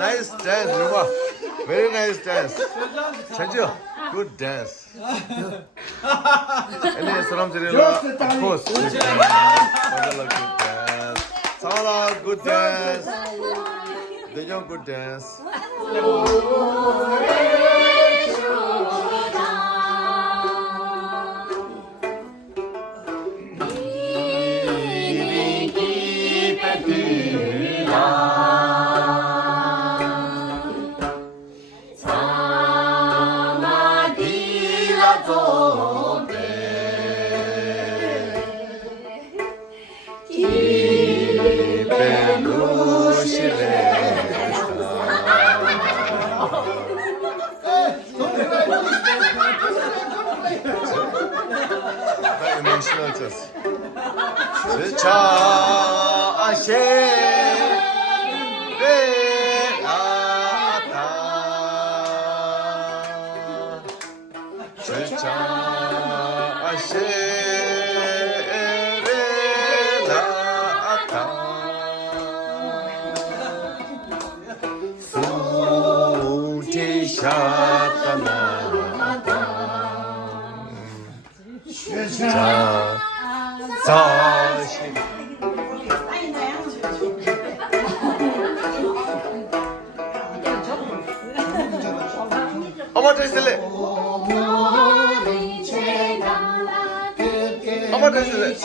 Nice dance, Ruma. Very nice dance. Chanju, good dance. Any 사람들이랑 of course. Good dance. Samala, good dance. Dejon, good dance. Emotional just. 어머 됐을래. 어머 됐을래.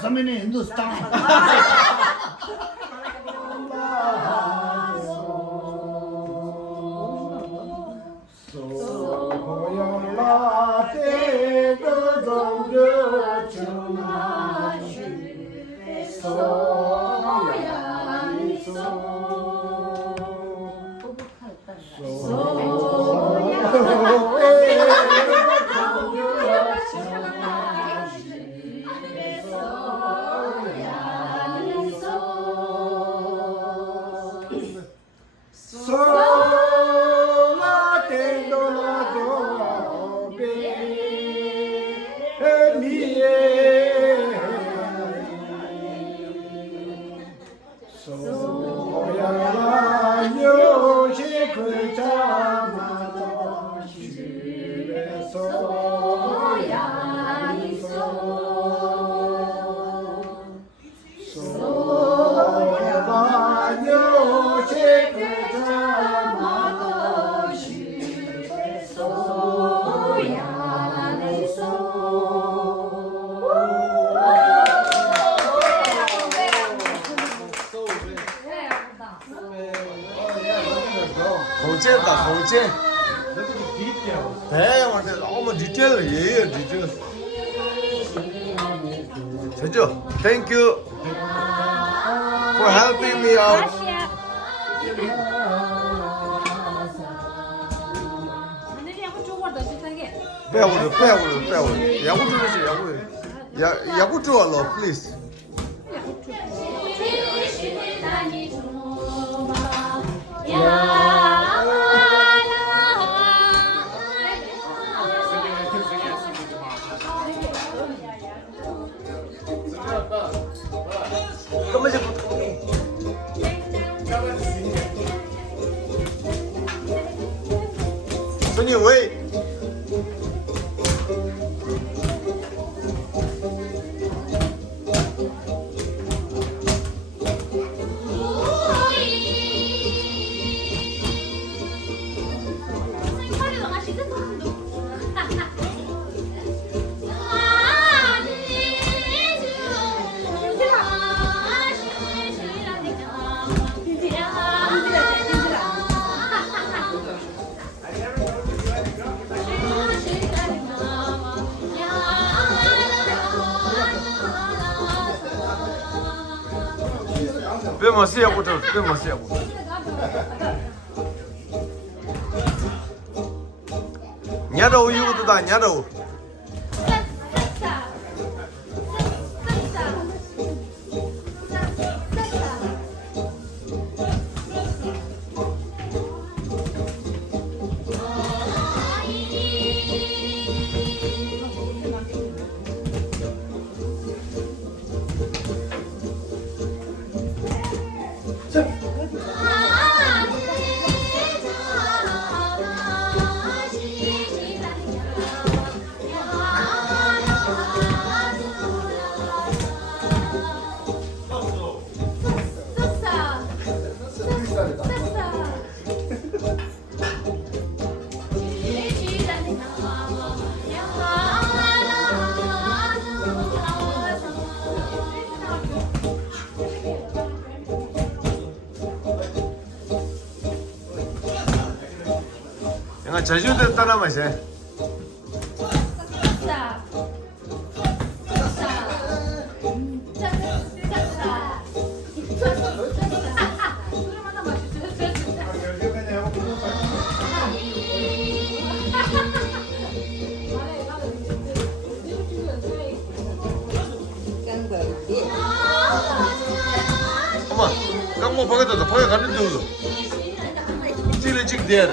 Some in Hindustan. Sola tendo la dobe mie soya yo she kutama shire soya soya yo she 고제다 고제 대형한테 너무 디테일 예예 디테일 제주 thank you for helping me out 빼오르 야구 주지 야구 주어로 please Sonny, wait. Vemos 야구죠. vemos 야구. 냐로 이거다 냐로. 내가 제주도 떠나면서 엄마 깡모 파게다 파게 가는 데도 찌를 찍 돼야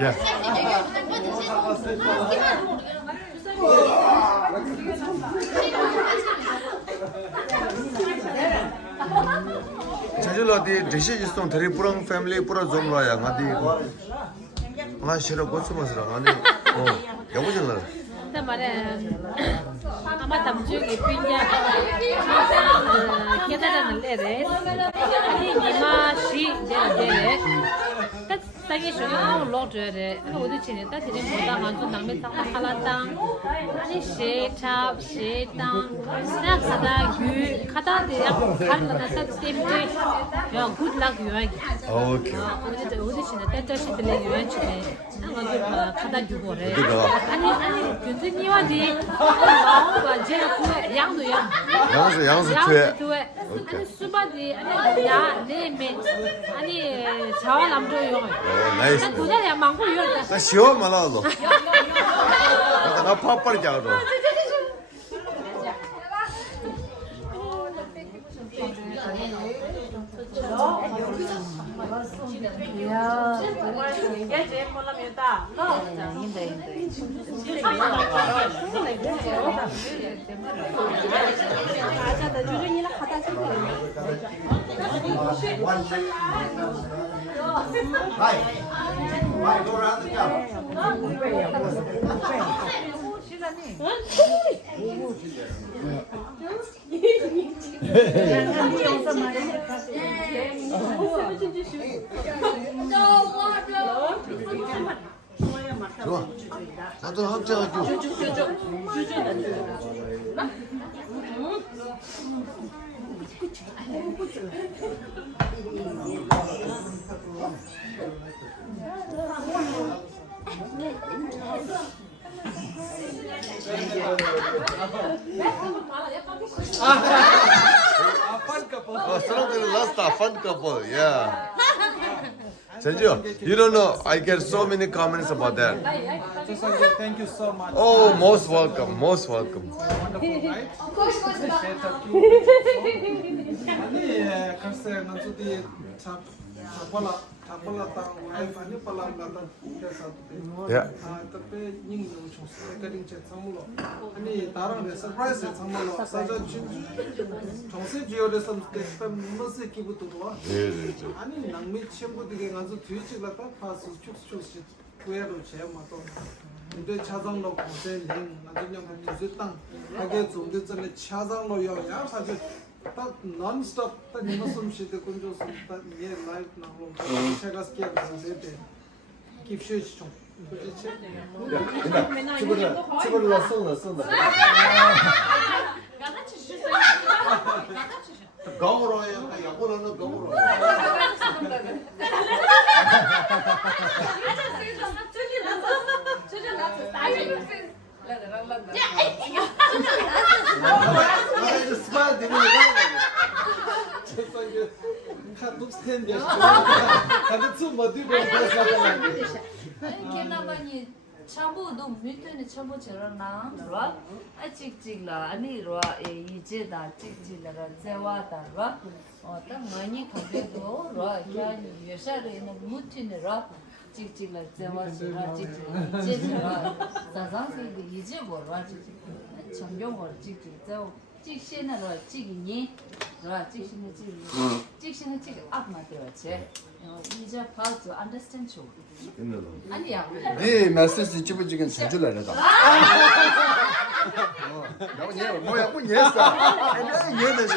Yeah. 제주로 디 디시지스톤 드리프랑 패밀리 뿌라 좀 와야 가디 나 싫어 고스마스라 아니 여보실라 근데 말해 아마 담주기 빈야 계단을 내래 아니 미마시 내래 딱딱이 쇼요 로드에 어디 지내 딱 지내 보다 만주 남매 상마 할라당 아니 셰탑 셰당 나가다 유 가다데 갈라다 사팀데 야 굿락 유아기 오케이 어디 지내 때때시들 유아치네 나가 가다 주고래 어디가 아니 균진이와디 마음과 제가 그 양도 양수 투에 아니 수바디 아니 야 내매 아니 자와 남조요 나이스 도대야 망고 요다 나 시원 말아도 나 파빠리 잡아도 야 정말 이게 제일 몰라면다 좋아 나도 합쳐가지고 Strong last fun couple, yeah. Sanju, you don't know, I get so many comments about that. Thank you so much. Oh, most welcome, most welcome. Wonderful, right? Of course, 아니 글쎄 나도 tapala tang wife ani palam la ta kesa tu Yeah. tape ning no chos recording chat samulo ani tarang de surprise samulo saja chin 정세 지역에 선 textam 무슨 기부도 와 아니 낭미 친구들이 가서 뒤치다가 파스 축축 구애로 제마도 근데 차장로 고생 나중에 무슨 땅 하게 좀더 전에 차장로 요야 사실 딱 non-stop 딱 무슨 시대 군조 딱 예 라이프 나고 제가 스키야 선생님 깁슈치 좀 그렇지 치고를 쏜다. 거울로에 야구는 거울로. 스마일 되는 거. 세상에 카톡 스탠드 근데 좀 어디 Kenabani chabu do mitene chabu cherana ro achikchila ani ro ije da chikchila ra zewa da ro ta ngani khabe do ro kya yesha re na mutine ro chikchila zewa ra chikchila ije ro zazang se ije bo ro chikchila chambyong ro chikchila 직신은 찍이니, 직신은 찍 앞만 들었지. 이제 봐도 understand 줘. 아니야. 네 메시지 집어지긴 제주라다. 뭐야 뭐 예사. 내가 예되죠.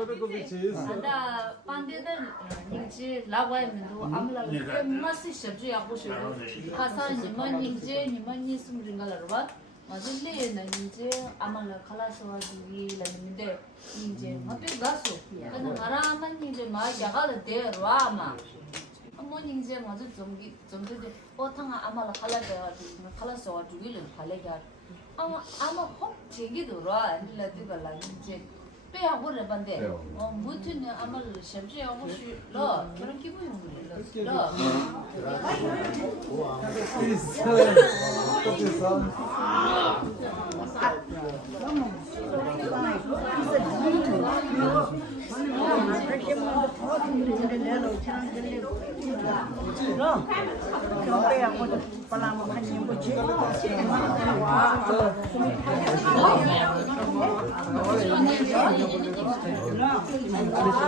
어디 나 반대는 이제 라와이면도 아무나 마스 셔주 하고 싶어. 가서 니만 숨rin가로 봐. 맞을래는 이제 아마라 칼라스와지 라는데 이제 앞에 가서 그냥 나라만 이제 막 야가를 대로아마 어머니 이제 맞을 좀더 어탕아 아마라 칼라스와지 위를 발레가 아마 혹 제기도라 일라디가 이제 빼하고를 반대 무튼은 아마를 샘지하고 싶어 그런 기분이 몰라 18살.